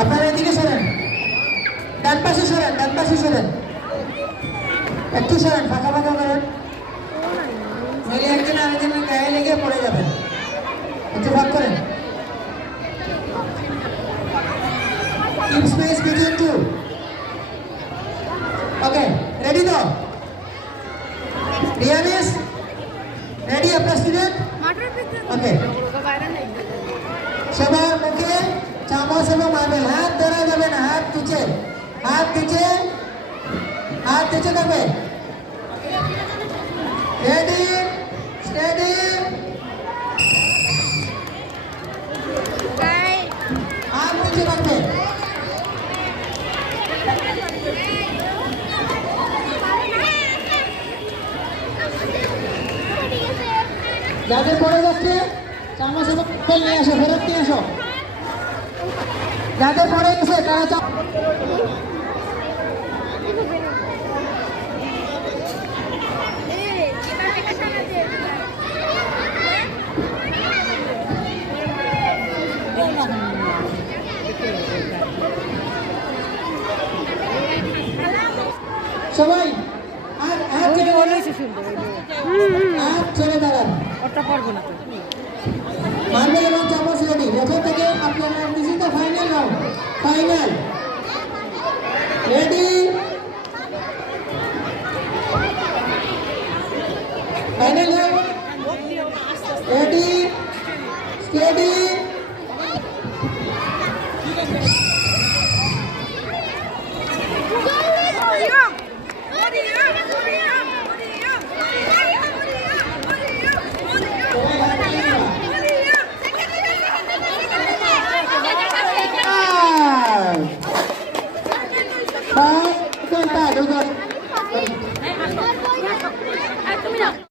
আপনারা এদিকে সরেন, ডান পাশে সরেন, ডান পাশে সরেন, একটু সরেন, ফাঁকা ফাঁকা করেন, নইলে একজন আরেকজনের গায়ে লেগে পড়ে যাবেন। একটু ভাগ করেন। Keep space between two. Okay, ready তো? Riyanis, ready আপনার স্টুডেন্ট? Okay. সবার মুখে চামচ এবং মার্বেল, হাত ধরা যাবে না, হাত নিচে, হাত নিচে, হাত নিচে করবে। রেডি, স্টেডি, হাত নিচে করবে। যাদের পড়ে যাচ্ছে চামচ এবং মার্বেল নিয়ে আসো, ফেরত নিয়ে আসো। যাদের পড়ে গেছে তারা সবাই ছেড়ে দাঁড়ান। মার্বেল এবং চামচ রেডি। এখান থেকে আপনারা নিশ্চিত final round, final ready, final round ready, steady, Bye.